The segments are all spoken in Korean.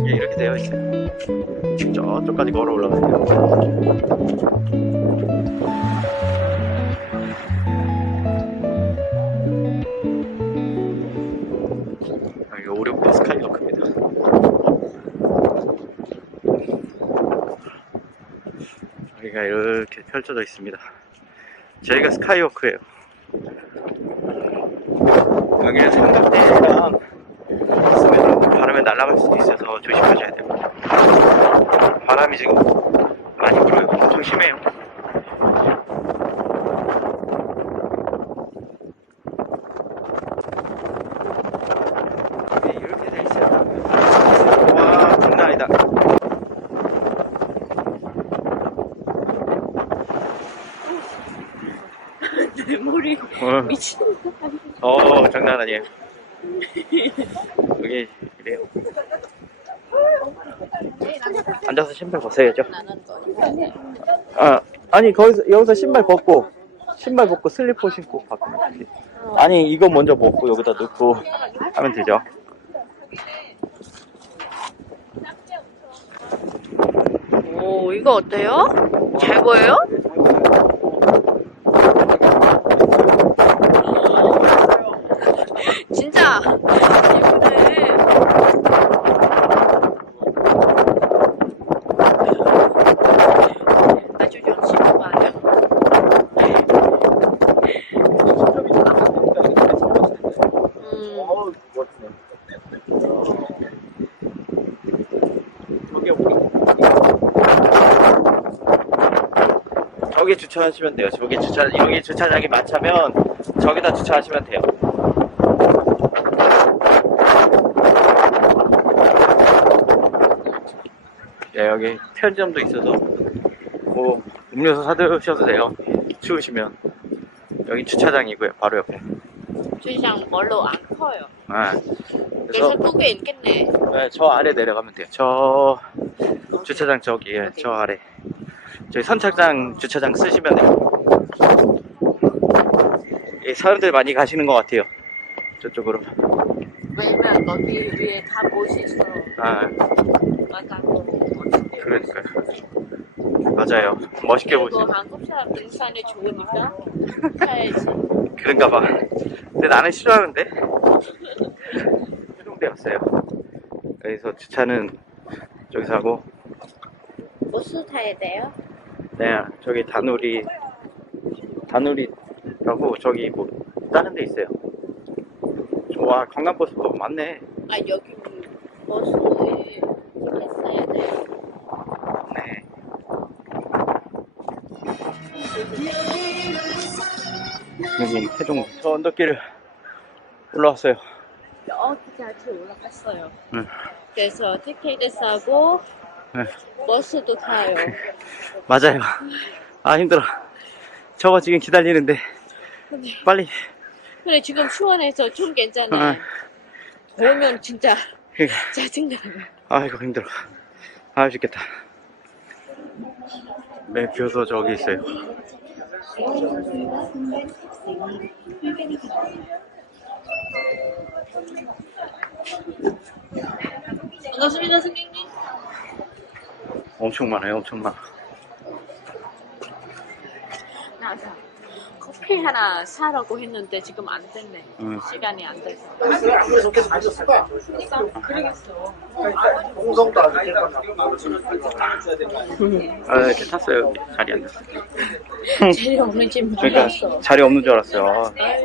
이게 이렇게 되어 있어요. 저쪽까지 걸어 올라가요. 여기 오륙도 스카이워크입니다. 여기가 이렇게 펼쳐져 있습니다. 저희가 스카이워크예요. 여기는 삼각대랑 있으면 바람에 날아갈 수도 있어서 조심하셔야 됩니다. 바람이 지금 많이 불어요. 엄청 심해요. 네, 이렇게 돼 있어요. 와, 장난 아니다. 내 머리 어, 미친 어 장난 아니에요. 여기 이래요. 앉아서 신발 벗어야죠. 아, 아니 거기서 여기서 신발 벗고 신발 벗고 슬리퍼 신고 바꾸면 돼. 아니 이거 먼저 벗고 여기다 넣고 하면 되죠. 오 이거 어때요? 잘 보여요? 진짜 예쁘네 아주 연식한 거 아니야? 음, 저기 주차하시면 돼요. 저기 주차 여기 주차장이 많다면 저기다 주차하시면 돼요. 예, 여기 편의점도 있어서 뭐 음료수 사드셔도 돼요. 추우시면 여기 주차장이고요. 바로 옆에. 주장 별로 안 커요 아, 그래서 그게 있겠네 네, 저 아래 내려가면 돼요. 저 주차장 저기 예, 저 아래. 저기 선착장 주차장 쓰시면 돼요. 예, 사람들 많이 가시는 것 같아요. 저쪽으로. 왜냐면 거기 위에 다 멋있어 아, 맞다고 그러니까요. 맞아요. 멋있게 보시죠. 한국 사람 등산이 좋으니까 타야지 그런가 봐. 근데 나는 싫어하는데. 해동되었어요. 여기서 주차는 저기서 하고, 버스 타야 돼요? 네, 저기 다누리, 다누리라고 저기 뭐 다른 데 있어요. 와, 관광버스도 많네. 아 여기 버스에 했어야 돼 네. 여기 태종 저 언덕길을 올라왔어요. 여기까지 올라갔어요 응. 그래서 티켓을 사고 네. 버스도 타요 맞아요. 아 힘들어. 저거 지금 기다리는데 빨리. 근데 지금 수원에서 좀 괜찮아 아. 더우면 진짜 그러니까, 짜증나 아이고 힘들어. 아 죽겠다. 네, 뷰소 저기 있어요. 반갑습니다 선생님 엄청 많아요, 엄청 많아. 나서 커피 하나 사라고 했는데 지금 안 됐네 응. 시간이 안 돼서 이렇게 다녔을까? 그러겠어 홍성도 안 되고 아 이렇게 탔어요. 여기. 자리 안 됐어. 제일 없는 집 그러니까 몰랐어 자리 없는 줄 알았어요. 여기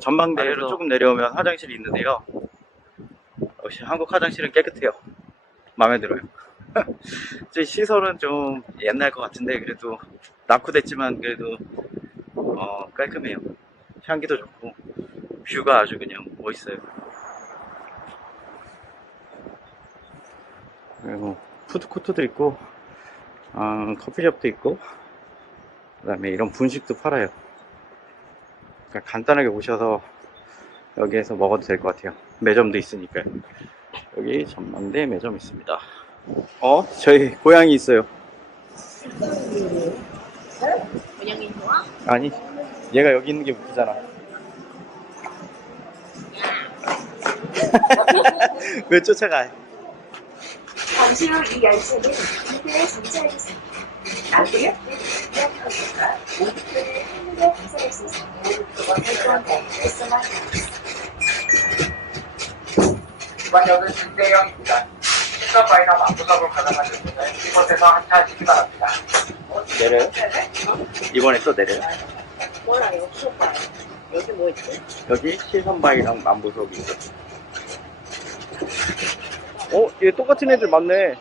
전망대로 조금 내려오면 화장실이 있는데요. 역시 한국 화장실은 깨끗해요. 마음에 들어요. 저희 시설은 좀 옛날 것 같은데 그래도 낙후됐지만 그래도 어, 깔끔해요. 향기도 좋고 뷰가 아주 그냥 멋있어요. 그리고 푸드코트도 있고 어, 커피숍도 있고 그 다음에 이런 분식도 팔아요. 간단하게 오셔서 여기에서 먹어도 될 것 같아요. 매점도 있으니까요. 여기 전망대 매점 있습니다. 어? 저희 고양이 있어요. 고양이 좋아? 아니, 얘가 여기 있는 게 웃기잖아. 왜 쫓아가? 잠시 후이 열차는 이들에 정차하겠습니다. 나중에 기억하기가 5분의 한국에 뱃소만 이번 역은 신대역입니다. 신선 바이나 만부석으로 가능하신 분은 이곳에서 하차하시기 바랍니다. 내려요? 이번에 또 내려요? 없어봐요. 여기 뭐 있지? 여기 시선바이랑 만보석이 있어. 어? 얘 똑같은 애들 많네.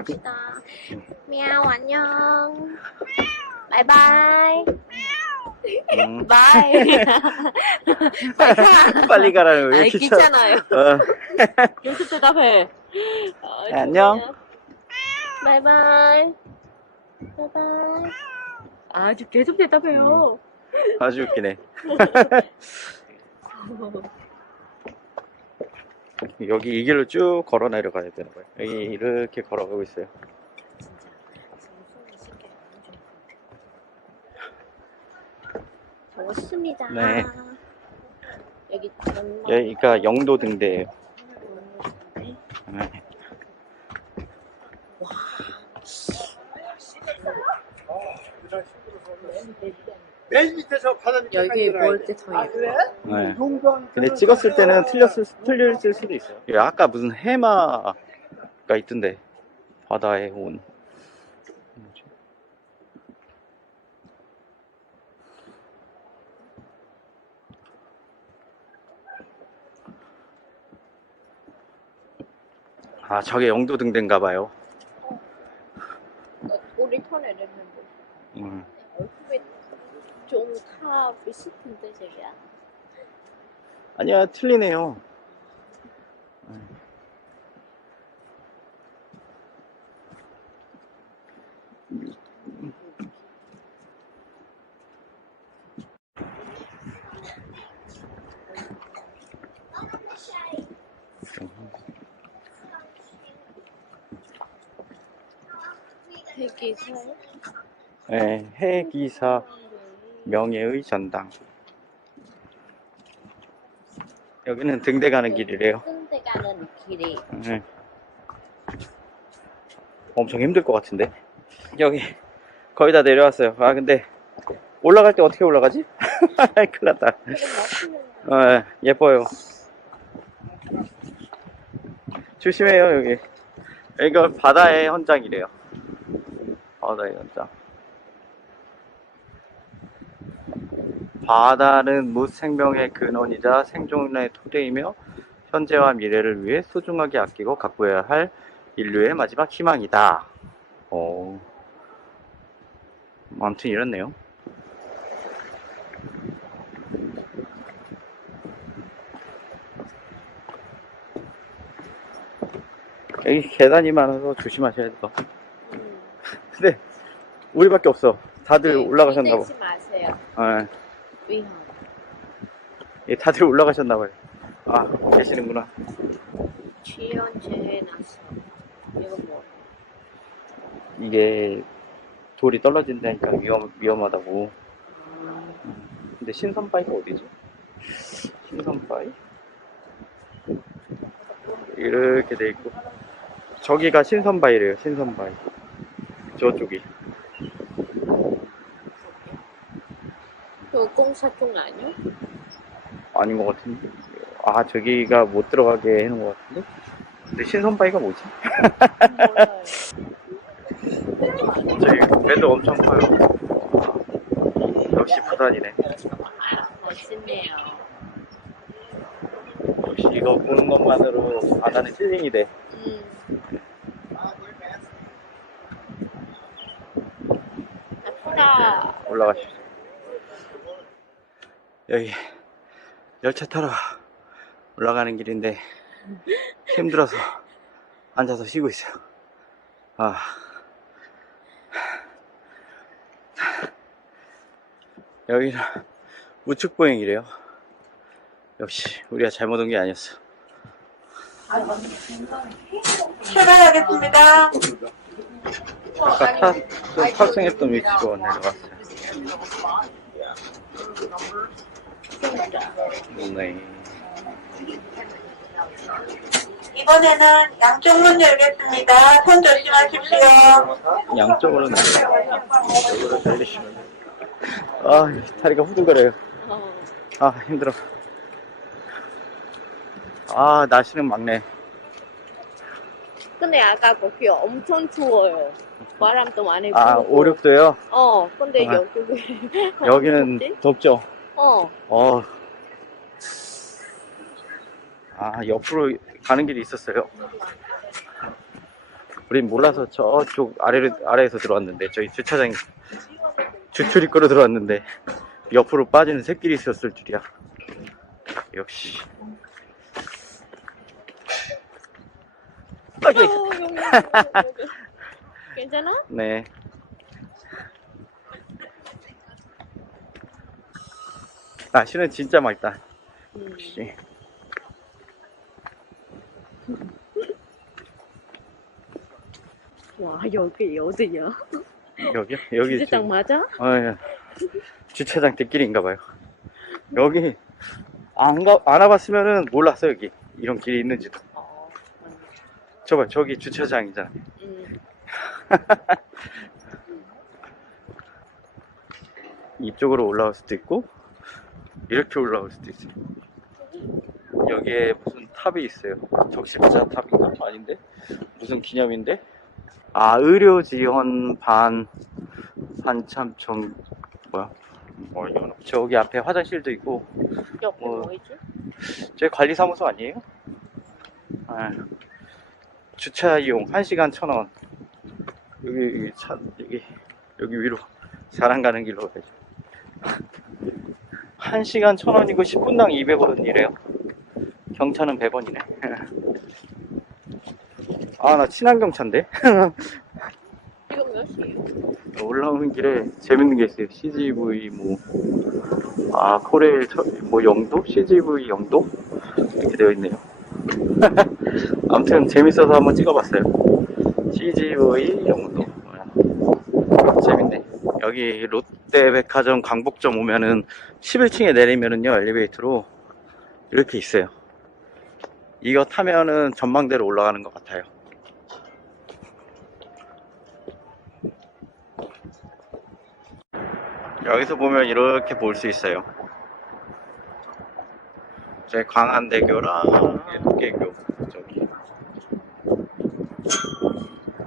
갑시다. 미야오 안녕. 바이바이. 음, 바이. 바이. 빨리 가라는 왜 아이 이렇게 귀찮아요. 어. 이렇게 대답해. 아이, 안녕. 좋아요. 바이바이. 바이바이. 아주 계속 대답해요. 아주 웃기네. 여기 이 길로 쭉 걸어 내려가야 되는 거예요. 여기 이렇게 걸어가고 있어요. 좋습니다. 네. 여기 여기가 영도 등대예요. 네. 맨 밑에 저 바다밑에 여기 볼때더 예뻐. 네. 근데 찍었을 때는 틀렸을, 틀렸을 수도 있어요. 여기 아까 무슨 해마가 있던데. 바다에 온. 뭐지? 아, 저게 영도 등대인가 봐요. 우리 턴에 냈는데 음. 얼굴에 좀 다 비슷한데 저기야. 아니야, 틀리네요. 회기사 네, 해기사 명예의 전당. 여기는 등대 가는 길이래요. 승대 가는 길이 네. 엄청 힘들 것 같은데. 여기 거의 다 내려왔어요. 아 근데 올라갈 때 어떻게 올라가지? 큰일 났다. 어, 예뻐요. 조심해요 여기. 이거 바다의 현장이래요. 바다의 현장. 바다는 무 생명의 근원이자 생존의 토대이며 현재와 미래를 위해 소중하게 아끼고 가꾸어야 할 인류의 마지막 희망이다. 어. 아무튼 이렇네요. 여기 계단이 많아서 조심하셔야 돼요. 음. 근데 우리밖에 없어. 다들 올라가셨나 봐. 지 마세요. 아, 위험. 예, 다들 올라가셨나 봐요. 아, 계시는구나. 취연제 났어. 이거 뭐? 이게 돌이 떨어진다니까 위험, 위험하다고. 아, 근데 신선바위가 어디지? 신선바위? 이렇게 돼 있고. 저기가 신선바위래요, 신선바위. 저쪽이. 그 공사 중 아니야? 아닌 것 같은데. 아, 저기가 못 들어가게 해놓은 것 같은데? 근데 신선바위가 뭐지? 몰라요. 저기 배도 엄청 커요. 역시 부산이네. 멋있네요. 역시 이거 보는 것만으로 바다는 힐링이 돼. 음. 예쁘다. 올라가십시오. 여기 열차 타러 올라가는 길인데 힘들어서 앉아서 쉬고 있어요. 아. 여기는 우측 보행이래요. 역시 우리가 잘못 온 게 아니었어. 출발하겠습니다. 아까 타, 좀 탑승했던 위치로 내려갔어요. 네. 이번에는 양쪽 문 열겠습니다. 손 조심하십시오. 양쪽으로 달리시면 돼요. 아, 다리가 후들거려요. 어. 아, 힘들어. 아, 날씨는 막네. 근데 아까 거기 엄청 추워요. 바람도 많이 불고. 아, 5, 6도요? 어, 근데 아. 여기 여기는 덥지? 덥죠? 어, 어. 아, 옆으로 가는 길이 있었어요. 우린 몰라서 저쪽 아래로, 아래에서 들어왔는데, 저희 주차장, 주출 입구로 들어왔는데, 옆으로 빠지는 새길이 있었을 줄이야. 역시. 여기. 괜찮아? 네. 날씨는 진짜 맑다. 음. 역시. 와, 여기 어디야? 여기요? 여기 주차장 지금- 맞아? 어, 예. 주차장 뒷길인가 봐요. 여기 안 가, 안 와봤으면은 몰랐어 여기 이런 길이 있는지도. 어, 저봐 저기 주차장이잖아. 음. 이쪽으로 올라올 수도 있고 이렇게 올라올 수도 있어요. 여기에 무슨 탑이 있어요. 적십자 탑인가? 아닌데? 무슨 기념인데? 아 의료 지원 반 한참청 뭐야? 뭐 이거는 저기 앞에 화장실도 있고 여기 어. 뭐이지? 저희 관리사무소 아니에요? 아, 주차 이용 1시간 1,000원. 여기, 여기 차, 여기, 여기 위로 자랑 가는 길로 가야죠. 1시간 1,000원이고 10분당 200원이래요. 경차는 100원이네. 아, 나 친환경차인데? 이거 몇 시예요? 올라오는 길에 재밌는 게 있어요. CGV 뭐, 아, 코레일 저- 뭐 영도? CGV 영도? 이렇게 되어 있네요. 아무튼 재밌어서 한번 찍어봤어요. CGV 영도. 재밌네. 여기 롯 데백화점 강북점 오면은 11층에 내리면은요, 엘리베이터로 이렇게 있어요. 이거 타면은 전망대로 올라가는 것 같아요. 여기서 보면 이렇게 볼 수 있어요. 제 광안대교랑 도계교 저기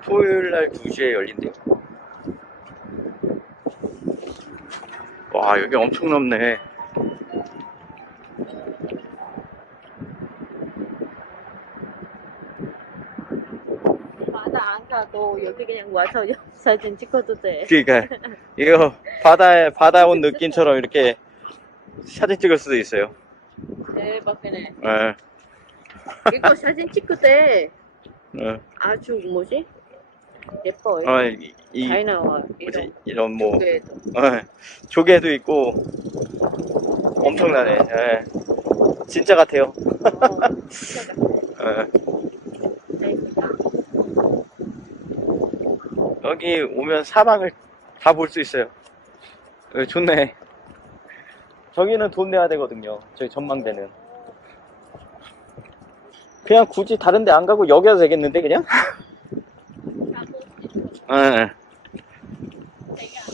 토요일 날 2시에 열린대요. 와 여기 엄청 넓네. 바다 안 가도 여기 그냥 와서 사진 찍어도 돼. 그러니까 이거 바다에 바다 온 느낌처럼 이렇게 사진 찍을 수도 있어요. 대박이네. 예, 이거 사진 찍을 때 예. 아주 뭐지? 예뻐요. 어, 이, 이잘 나와. 뭐지 이런 이런 뭐 조개도. 어, 조개도 있고 엄청나네. 예. 진짜 같아요. 어, 진짜 예. 여기 오면 사방을 다 볼 수 있어요. 예, 좋네. 저기는 돈 내야 되거든요. 저기 전망대는. 그냥 굳이 다른 데 안 가고 여기 와도 되겠는데, 그냥? 예.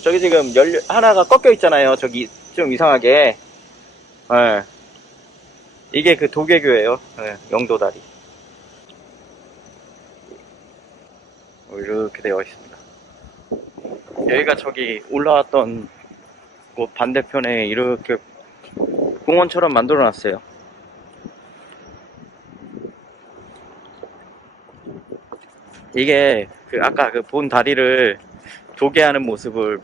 저기 지금 열, 하나가 꺾여 있잖아요. 저기 좀 이상하게. 예. 이게 그 도계교예요. 예, 영도다리. 어, 이렇게 되어 있습니다. 여기가 저기 올라왔던 곳 반대편에 이렇게 공원처럼 만들어 놨어요. 이게 그 아까 그 본 다리를 조개 하는 모습을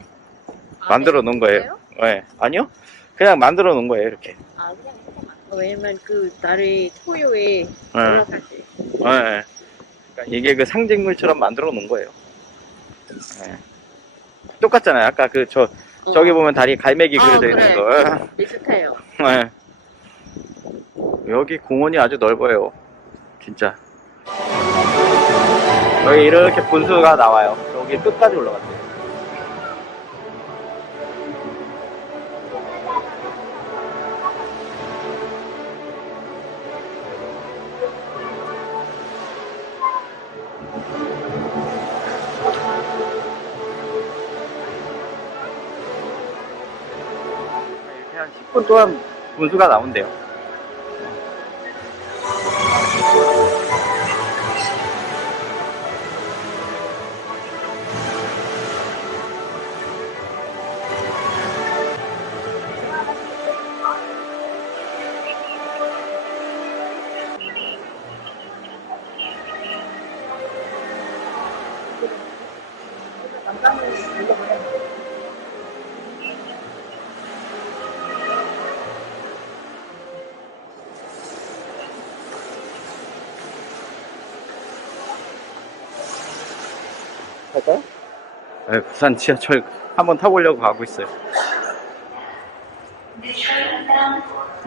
만들어 놓은 거예요. 네. 아니요? 그냥 만들어 놓은 거예요, 이렇게. 아, 그냥 왜냐면 그 다리 토요에 네. 올라갈 때. 네. 그러니까 이게 그 상징물처럼 만들어 놓은 거예요. 네. 똑같잖아요. 아까 그 저 어, 저기 보면 다리 갈매기 아, 그려져 있는 그래. 거. 비슷해요. 네. 여기 공원이 아주 넓어요. 진짜. 여기 이렇게 분수가 나와요. 여기 끝까지 올라갔대요. 이렇게 한 10분 동안 분수가 나온대요. 타볼까요? 네, 부산 지하철 한번 타보려고 가고 있어요.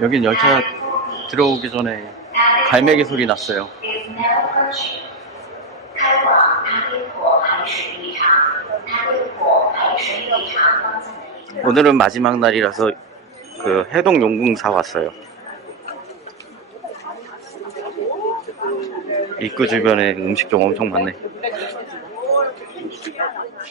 여긴 열차 들어오기 전에 갈매기 소리 났어요. 오늘은 마지막 날이라서 그 해동 용궁 사 왔어요. 입구 주변에 음식점 엄청 많네.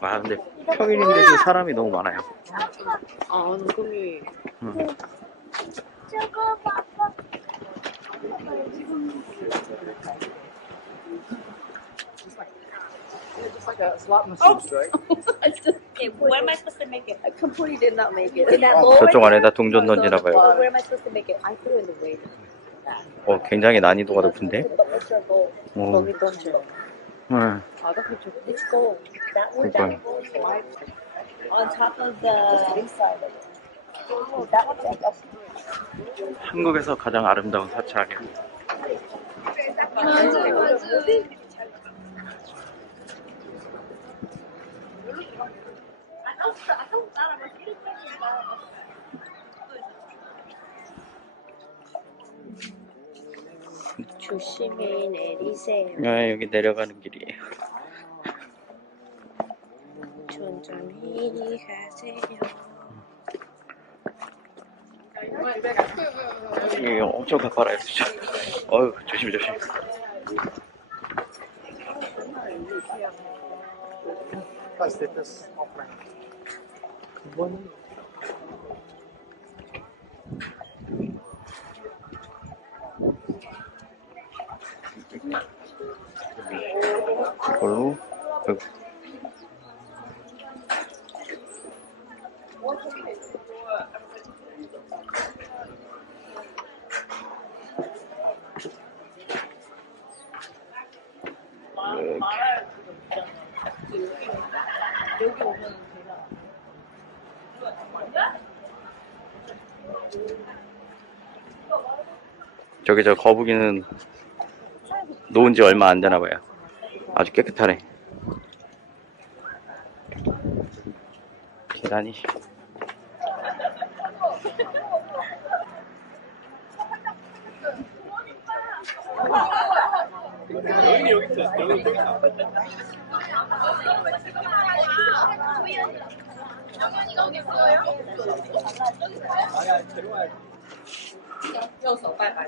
아 근데 평일인데도 사람이 너무 많아요. 아, 은근히. 응. Where am I supposed to make it? I completely did not make it. 저쪽 안에다 동전 던지나 봐요. Where am I supposed to make it? I threw in the way. 어 굉장히 난이도가 높은데. What's your goal? 어, 거기 던져. 응. 아, 나 그쪽. Let's go. That one, 그러니까요. that one. On top of the inside of it. Oh, that one's like up. 한국에서 가장 아름다운 사찰. 조심히 내리세요. 아, 여기 내려가는 길이에요. 천천히 가세요. 여기 엄청 가파라요, 진짜. 어휴, 조심, 조심. 이 저기 저 거북이는 놓은 지 얼마 안 되나 봐요. 아주 깨끗하네. 계단이. 여기는 여기 있어. 여기 있어. 정현이가 오겠어요? 아니, 데려와야지. 右手拜饭，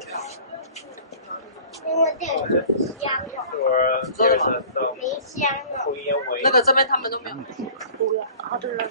因为这个就是香了。真的吗？没香了。那个这边他们都没有。啊，对了。